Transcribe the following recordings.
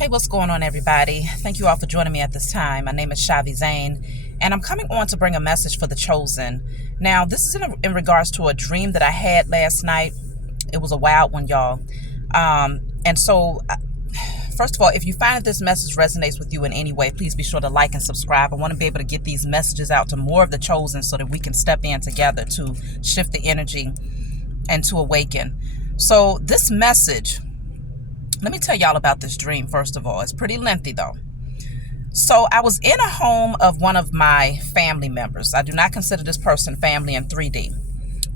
Hey, what's going on, everybody? Thank you all for joining me at this time. My name is Shavi Zane, and I'm coming on to bring a message for the chosen. Now, this is in regards to a dream that I had last night. It was a wild one, y'all. And so, first of all, if you find that this message resonates with you in any way, please be sure to like and subscribe. I want to be able to get these messages out to more of the chosen so that we can step in together to shift the energy and to awaken. So this message, let me tell y'all about this dream, first of all. It's pretty lengthy, though. So I was in a home of one of my family members. I do not consider this person family in 3D.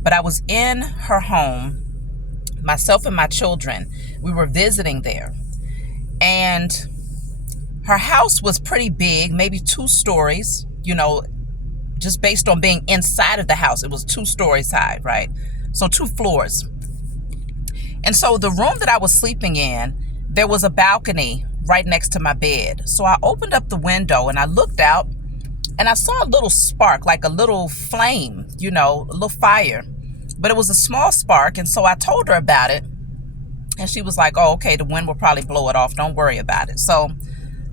But I was in her home, myself and my children. We were visiting there. And her house was pretty big, maybe 2 stories, just based on being inside of the house. It was 2 stories high, right? So 2 floors. And so the room that I was sleeping in, there was a balcony right next to my bed. So I opened up the window and I looked out and I saw a little spark, like a little flame, a little fire. But it was a small spark. And so I told her about it. And she was like, oh, okay, the wind will probably blow it off. Don't worry about it. So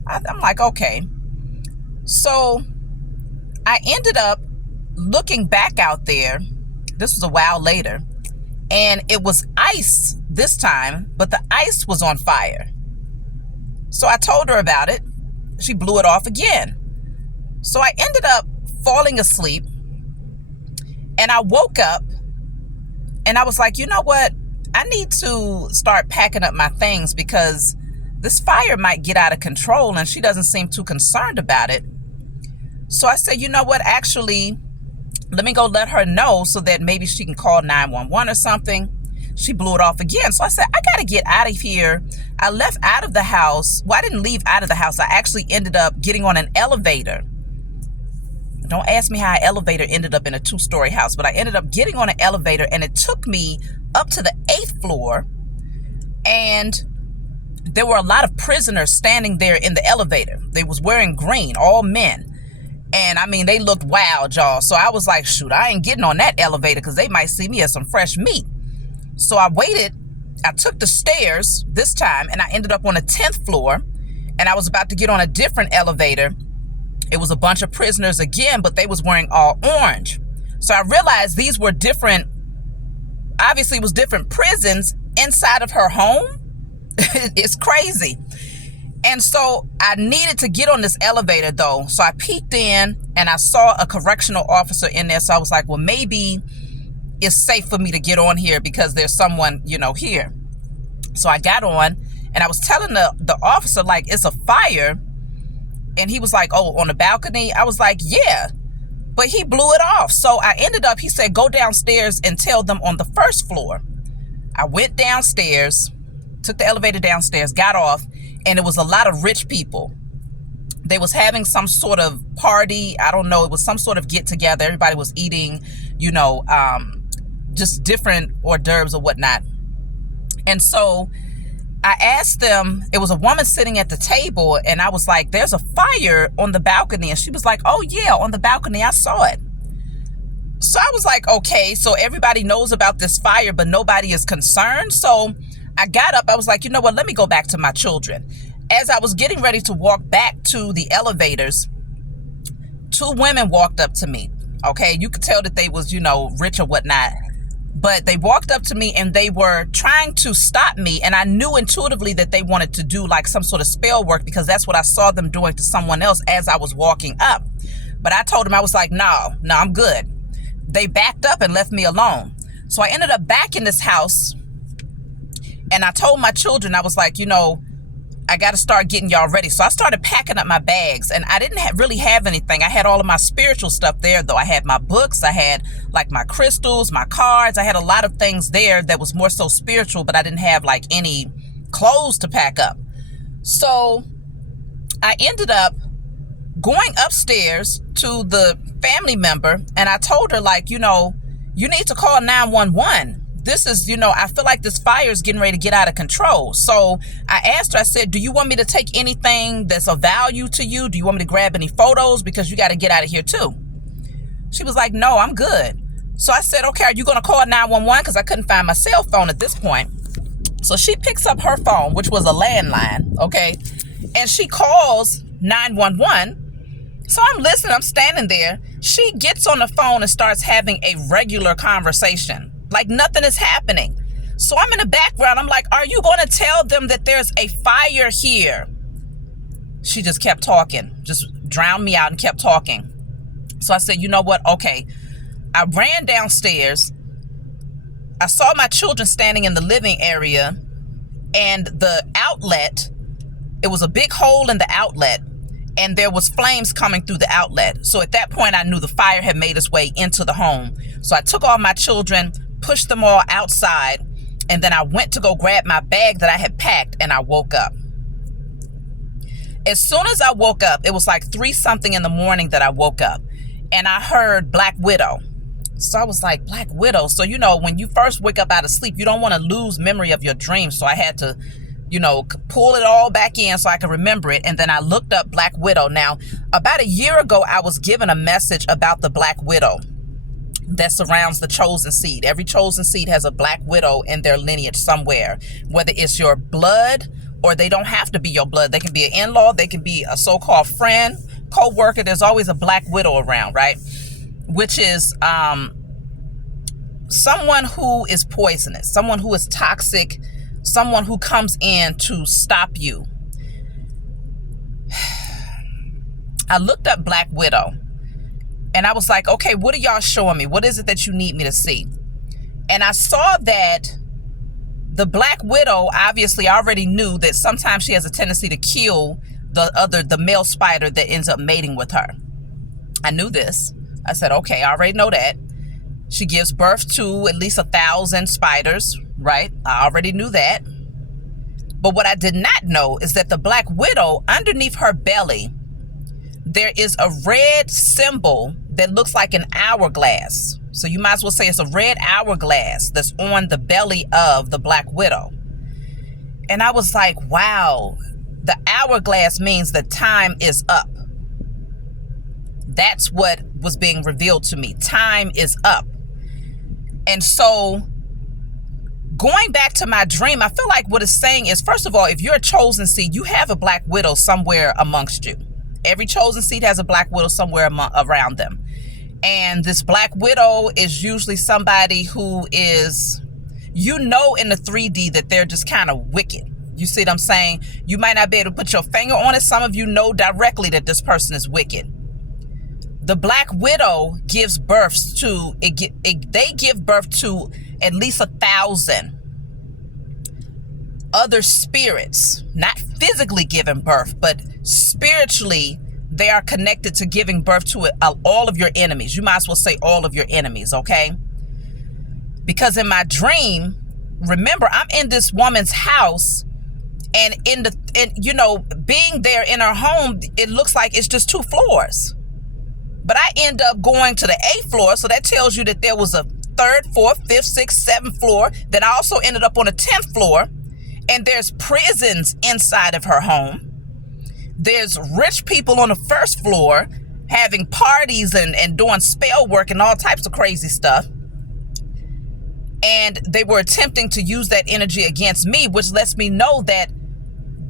I'm like, okay. So I ended up looking back out there. This was a while later. And it was ice this time, but the ice was on fire. So I told her about it. She blew it off again. So I ended up falling asleep. And I woke up and I was like, you know what? I need to start packing up my things because this fire might get out of control and she doesn't seem too concerned about it. So I said, you know what? Actually, let me go let her know so that maybe she can call 911 or something. She blew it off again. So I said, I got to get out of here. I left out of the house. Well, I didn't leave out of the house. I actually ended up getting on an elevator. Don't ask me how an elevator ended up in a 2-story house, but I ended up getting on an elevator and it took me up to the 8th floor. And there were a lot of prisoners standing there in the elevator. They was wearing green, all men. And I mean, they looked wild, y'all. So I was like, shoot, I ain't getting on that elevator because they might see me as some fresh meat. So I waited. I took the stairs this time and I ended up on the 10th floor. And I was about to get on a different elevator. It was a bunch of prisoners again, but they was wearing all orange. So I realized these were different, obviously it was different prisons inside of her home. It's crazy. And so I needed to get on this elevator, though. So I peeked in and I saw a correctional officer in there. So I was like, well, maybe it's safe for me to get on here because there's someone, here. So I got on and I was telling the officer, like, it's a fire. And he was like, oh, on the balcony? I was like, yeah, but he blew it off. So I ended up, he said, go downstairs and tell them on the 1st floor. I went downstairs, took the elevator downstairs, got off. And it was a lot of rich people. They was having some sort of party. I don't know. It was some sort of get together. Everybody was eating, just different hors d'oeuvres or whatnot. And so I asked them, it was a woman sitting at the table. And I was like, there's a fire on the balcony. And she was like, oh, yeah, on the balcony. I saw it. So I was like, okay, so everybody knows about this fire, but nobody is concerned. So I got up. I was like, you know what? Let me go back to my children. As I was getting ready to walk back to the elevators, 2 women walked up to me. Okay. You could tell that they was, rich or whatnot, but they walked up to me and they were trying to stop me. And I knew intuitively that they wanted to do like some sort of spell work because that's what I saw them doing to someone else as I was walking up. But I told them, I was like, no, I'm good. They backed up and left me alone. So I ended up back in this house. And I told my children, I was like, I got to start getting y'all ready. So I started packing up my bags and I didn't really have anything. I had all of my spiritual stuff there, though. I had my books. I had like my crystals, my cards. I had a lot of things there that was more so spiritual, but I didn't have like any clothes to pack up. So I ended up going upstairs to the family member and I told her like, you need to call 911. This is, I feel like this fire is getting ready to get out of control. So I asked her, I said, do you want me to take anything that's of value to you? Do you want me to grab any photos? Because you got to get out of here too. She was like, no, I'm good. So I said, okay, are you going to call 911? Because I couldn't find my cell phone at this point. So she picks up her phone, which was a landline. Okay. And she calls 911. So I'm listening, I'm standing there. She gets on the phone and starts having a regular conversation, like nothing is happening. So I'm in the background, I'm like, are you going to tell them that there's a fire here? She just kept talking, just drowned me out and kept talking. So I said, you know what? Okay. I ran downstairs. I saw my children standing in the living area, and the outlet, it was a big hole in the outlet, and there was flames coming through the outlet. So at that point, I knew the fire had made its way into the home. So I took all my children, pushed them all outside, and then I went to go grab my bag that I had packed, and I woke up. As soon as I woke up, it was like 3-something in the morning that I woke up, and I heard Black Widow. So I was like, Black Widow. So, you know, when you first wake up out of sleep, you don't want to lose memory of your dreams. So I had to, you know, pull it all back in so I could remember it. And then I looked up Black Widow. Now, about a year ago, I was given a message about the Black Widow that surrounds the chosen seed. Every chosen seed has a Black Widow in their lineage somewhere, whether it's your blood or they don't have to be your blood. They can be an in-law. They can be a so-called friend, co-worker. There's always a Black Widow around, right? Which is someone who is poisonous, someone who is toxic, someone who comes in to stop you. I looked up Black Widow and I was like, okay, what are y'all showing me? What is it that you need me to see? And I saw that the Black Widow, obviously I already knew that sometimes she has a tendency to kill the male spider that ends up mating with her. I knew this. I said, okay, I already know that. She gives birth to at least 1,000 spiders, right? I already knew that. But what I did not know is that the Black Widow, underneath her belly, there is a red symbol that looks like an hourglass. So you might as well say it's a red hourglass that's on the belly of the Black Widow. And I was like, wow, the hourglass means that time is up. That's what was being revealed to me. Time is up. And so going back to my dream, I feel like what it's saying is, first of all, if you're a chosen seed, you have a Black Widow somewhere amongst you. Every chosen seed has a Black Widow somewhere around them. And this Black Widow is usually somebody who is, you know, in the 3D that they're just kind of wicked. You see what I'm saying? You might not be able to put your finger on it. Some of you know directly that this person is wicked. The Black Widow gives birth to, they give birth to at least 1,000 other spirits, not physically giving birth, but spiritually, they are connected to giving birth to all of your enemies. You might as well say all of your enemies, okay? Because in my dream, remember, I'm in this woman's house, and you know, being there in her home, it looks like it's just 2 floors. But I end up going to the 8th floor, so that tells you that there was a 3rd, 4th, 5th, 6th, 7th floor. Then I also ended up on the 10th floor, and there's prisons inside of her home. There's rich people on the 1st floor having parties and doing spell work and all types of crazy stuff. And they were attempting to use that energy against me, which lets me know that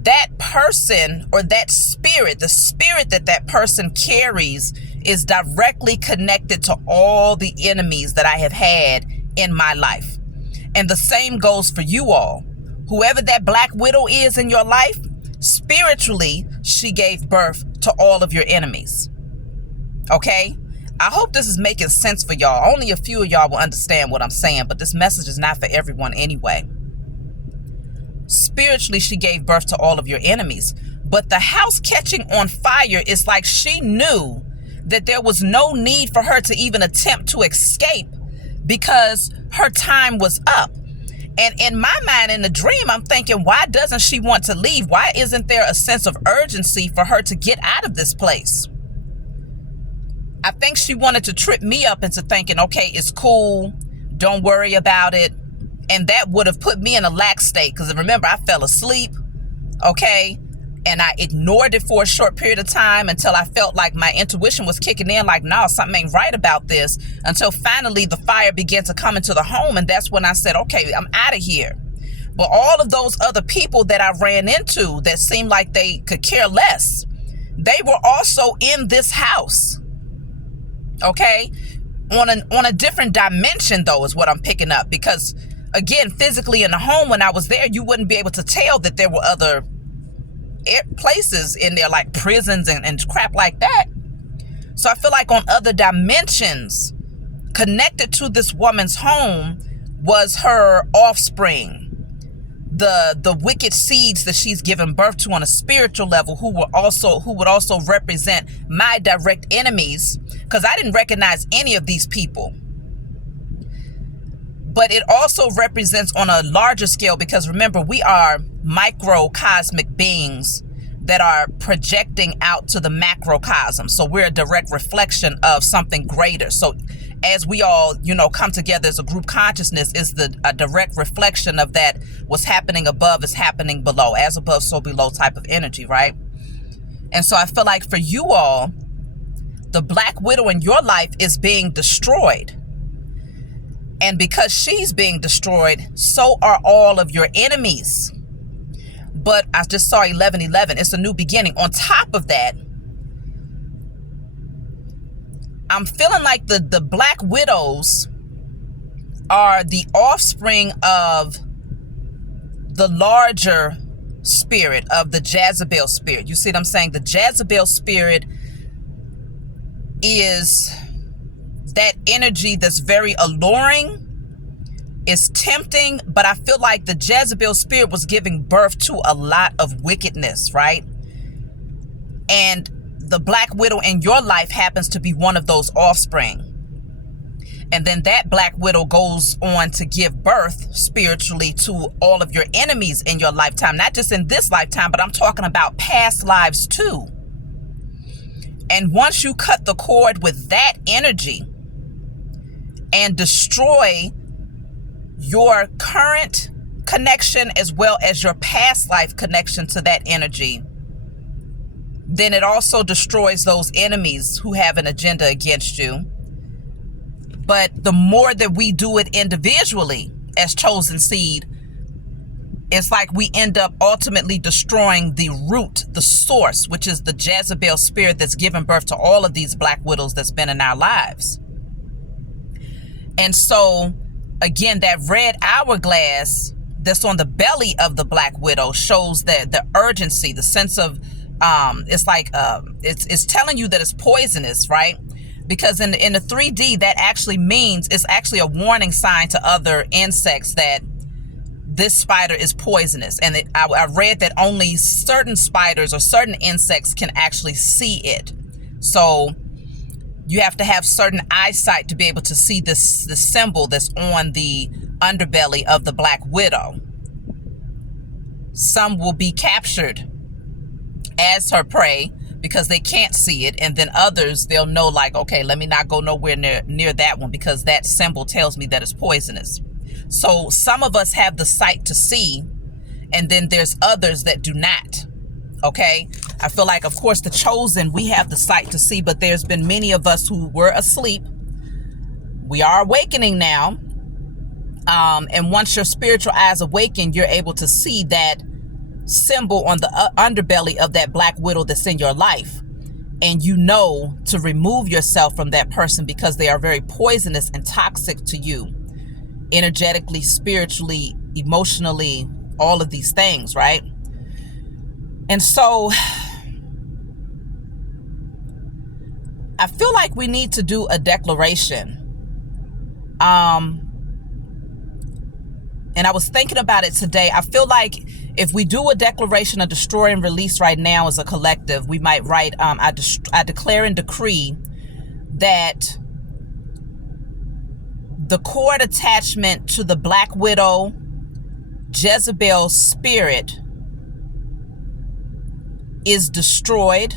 that person or that spirit, the spirit that person carries, is directly connected to all the enemies that I have had in my life. And the same goes for you all. Whoever that Black Widow is in your life, spiritually, she gave birth to all of your enemies. Okay? I hope this is making sense for y'all. Only a few of y'all will understand what I'm saying, but this message is not for everyone anyway. Spiritually, she gave birth to all of your enemies. But the house catching on fire is like she knew that there was no need for her to even attempt to escape because her time was up. And in my mind, in the dream, I'm thinking, why doesn't she want to leave? Why isn't there a sense of urgency for her to get out of this place? I think she wanted to trip me up into thinking, okay, it's cool, don't worry about it. And that would have put me in a lax state, because remember, I fell asleep, okay? And I ignored it for a short period of time until I felt like my intuition was kicking in, like, no, something ain't right about this, until finally the fire began to come into the home. And that's when I said, okay, I'm out of here. But all of those other people that I ran into that seemed like they could care less, they were also in this house. Okay? On a different dimension, though, is what I'm picking up. Because, again, physically in the home when I was there, you wouldn't be able to tell that there were other places in there, like prisons and crap like that. So I feel like on other dimensions, connected to this woman's home was her offspring, the wicked seeds that she's given birth to on a spiritual level, who would also represent my direct enemies, because I didn't recognize any of these people. But it also represents on a larger scale, because remember, we are microcosmic beings that are projecting out to the macrocosm. So we're a direct reflection of something greater. So as we all, come together as a group consciousness, is a direct reflection of that. What's happening above is happening below. As above, so below type of energy, right? And so I feel like for you all, the Black Widow in your life is being destroyed. And because she's being destroyed, so are all of your enemies. But I just saw 11:11. It's a new beginning. On top of that, I'm feeling like the Black Widows are the offspring of the larger spirit, of the Jezebel spirit. You see what I'm saying? The Jezebel spirit is that energy that's very alluring, is tempting, but I feel like the Jezebel spirit was giving birth to a lot of wickedness, right? And the Black Widow in your life happens to be one of those offspring. And then that Black Widow goes on to give birth spiritually to all of your enemies in your lifetime, not just in this lifetime, but I'm talking about past lives too. And once you cut the cord with that energy and destroy your current connection as well as your past life connection to that energy, then it also destroys those enemies who have an agenda against you. But the more that we do it individually as chosen seed, it's like we end up ultimately destroying the root, the source, which is the Jezebel spirit that's given birth to all of these Black Widows that's been in our lives. And so, again, that red hourglass that's on the belly of the Black Widow shows that the urgency, the sense of, it's like, it's telling you that it's poisonous, right? Because in the 3D, that actually means, it's actually a warning sign to other insects that this spider is poisonous. And I read that only certain spiders or certain insects can actually see it. So you have to have certain eyesight to be able to see this symbol that's on the underbelly of the Black Widow. Some will be captured as her prey because they can't see it, and then others, they'll know, like, okay, let me not go nowhere near that one because that symbol tells me that it's poisonous. So some of us have the sight to see, and then there's others that do not. Okay, I feel like, of course, the chosen, we have the sight to see, but there's been many of us who were asleep. We are awakening now. And once your spiritual eyes awaken, you're able to see that symbol on the underbelly of that Black Widow that's in your life. And you know to remove yourself from that person because they are very poisonous and toxic to you. Energetically, spiritually, emotionally, all of these things, right? And so I feel like we need to do a declaration. And I was thinking about it today. I feel like if we do a declaration of destroy and release right now as a collective, we might write, I declare and decree that the cord attachment to the Black Widow, Jezebel spirit is destroyed,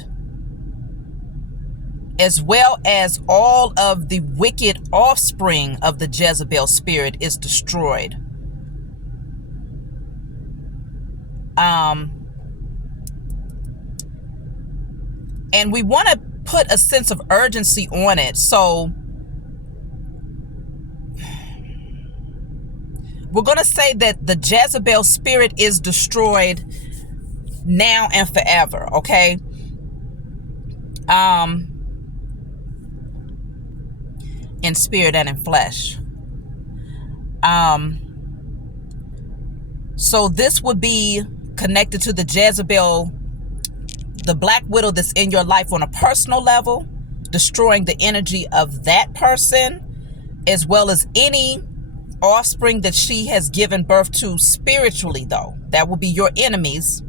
as well as all of the wicked offspring of the Jezebel spirit is destroyed. And we want to put a sense of urgency on it. So we're going to say that the Jezebel spirit is destroyed now and forever, okay? In spirit and in flesh. So this would be connected to the Jezebel, the black widow that's in your life on a personal level, destroying the energy of that person, as well as any offspring that she has given birth to spiritually, though. That will be your enemies.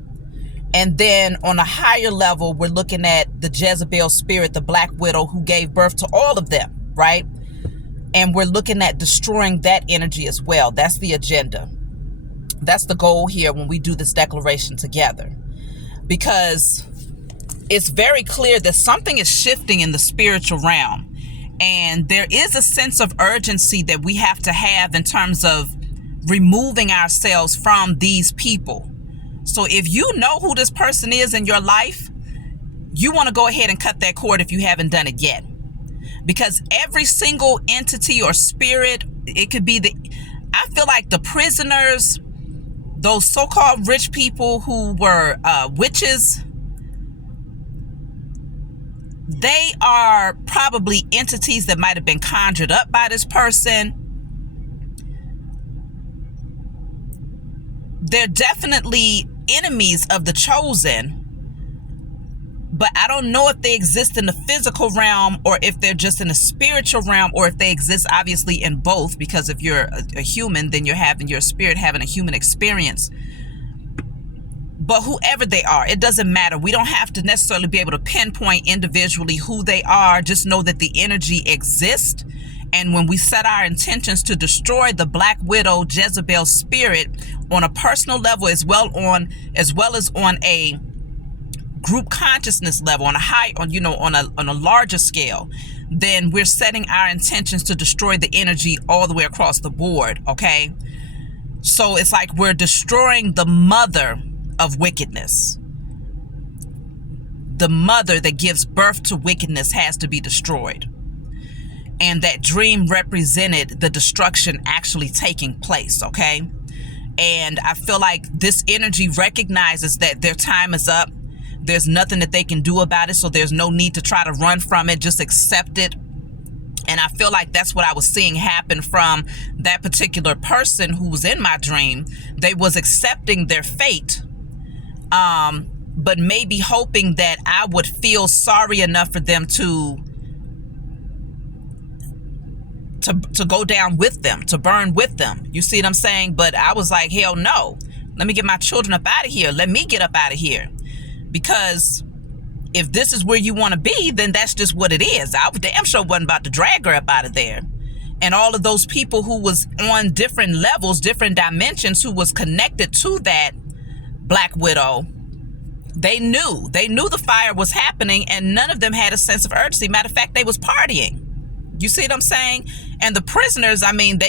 And then on a higher level, we're looking at the Jezebel spirit, the black widow who gave birth to all of them, right? And we're looking at destroying that energy as well. That's the agenda. That's the goal here when we do this declaration together. Because it's very clear that something is shifting in the spiritual realm. And there is a sense of urgency that we have to have in terms of removing ourselves from these people. So if you know who this person is in your life, you want to go ahead and cut that cord if you haven't done it yet. Because every single entity or spirit, it could be I feel like the prisoners, those so-called rich people who were witches, they are probably entities that might have been conjured up by this person. They're definitely enemies of the chosen, but I don't know if they exist in the physical realm or if they're just in the spiritual realm, or if they exist obviously in both, because if you're a human, then you're having your spirit having a human experience. But whoever they are, it doesn't matter. We don't have to necessarily be able to pinpoint individually who they are. Just know that the energy exists. And when we set our intentions to destroy the black widow Jezebel spirit on a personal level, as well as on a group consciousness level, on a larger scale, then we're setting our intentions to destroy the energy all the way across the board. Okay. So it's like we're destroying the mother of wickedness. The mother that gives birth to wickedness has to be destroyed. And that dream represented the destruction actually taking place, okay? And I feel like this energy recognizes that their time is up. There's nothing that they can do about it, so there's no need to try to run from it. Just accept it. And I feel like that's what I was seeing happen from that particular person who was in my dream. They was accepting their fate, but maybe hoping that I would feel sorry enough for them to go down with them, to burn with them. You see what I'm saying? But I was like, hell no. Let me get my children up out of here. Let me get up out of here. Because if this is where you want to be, then that's just what it is. I damn sure wasn't about to drag her up out of there. And all of those people who was on different levels, different dimensions, who was connected to that black widow, they knew the fire was happening, and none of them had a sense of urgency. Matter of fact, they was partying. You see what I'm saying? And the prisoners, I mean,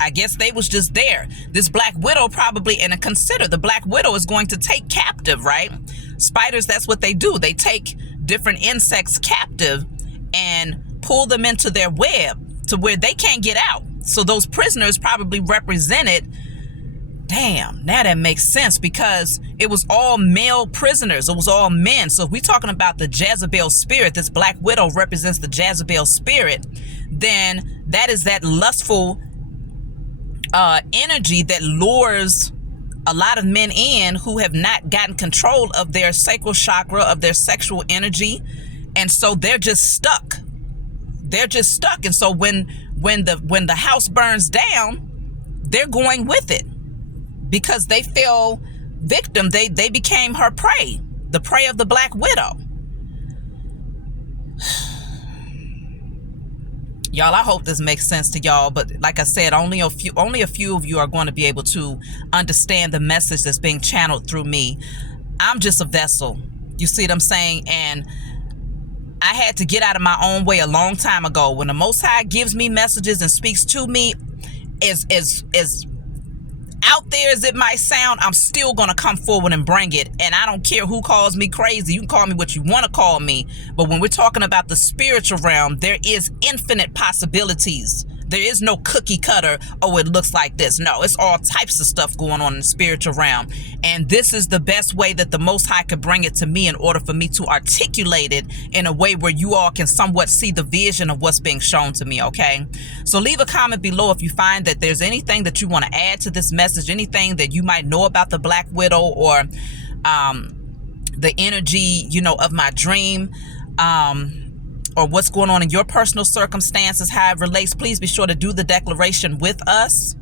I guess they was just there. This black widow probably, and consider the black widow is going to take captive, right? Spiders, that's what they do. They take different insects captive and pull them into their web to where they can't get out. So those prisoners probably represented, damn, now that makes sense, because it was all male prisoners. It was all men. So if we're talking about the Jezebel spirit, this black widow represents the Jezebel spirit, then that is that lustful energy that lures a lot of men in who have not gotten control of their sacral chakra, of their sexual energy. And so they're just stuck. They're just stuck. And so when the house burns down, they're going with it because they fell victim. They became her prey, the prey of the black widow. Y'all, I hope this makes sense to y'all. But like I said, only a few of you are going to be able to understand the message that's being channeled through me. I'm just a vessel. You see what I'm saying? And I had to get out of my own way a long time ago. When the Most High gives me messages and speaks to me, as out there as it might sound, I'm still going to come forward and bring it. And I don't care who calls me crazy. You can call me what you want to call me. But when we're talking about the spiritual realm, there is infinite possibilities There is no cookie cutter, oh, it looks like this. No, it's all types of stuff going on in the spiritual realm. And this is the best way that the Most High could bring it to me in order for me to articulate it in a way where you all can somewhat see the vision of what's being shown to me, okay? So leave a comment below if you find that there's anything that you want to add to this message, anything that you might know about the Black Widow or the energy, you know, of my dream, or what's going on in your personal circumstances, how it relates. Please be sure to do the declaration with us.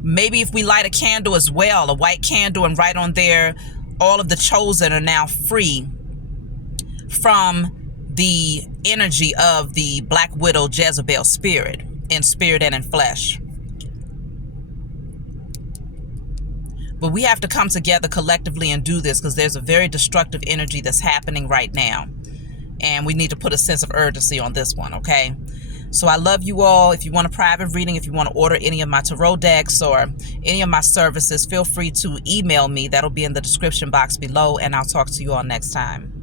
Maybe if we light a candle as well, a white candle, and write on there, all of the chosen are now free from the energy of the Black Widow Jezebel spirit, in spirit and in flesh. But we have to come together collectively and do this, because there's a very destructive energy that's happening right now. And we need to put a sense of urgency on this one, okay? So I love you all. If you want a private reading, if you want to order any of my tarot decks or any of my services, feel free to email me. That'll be in the description box below, and I'll talk to you all next time.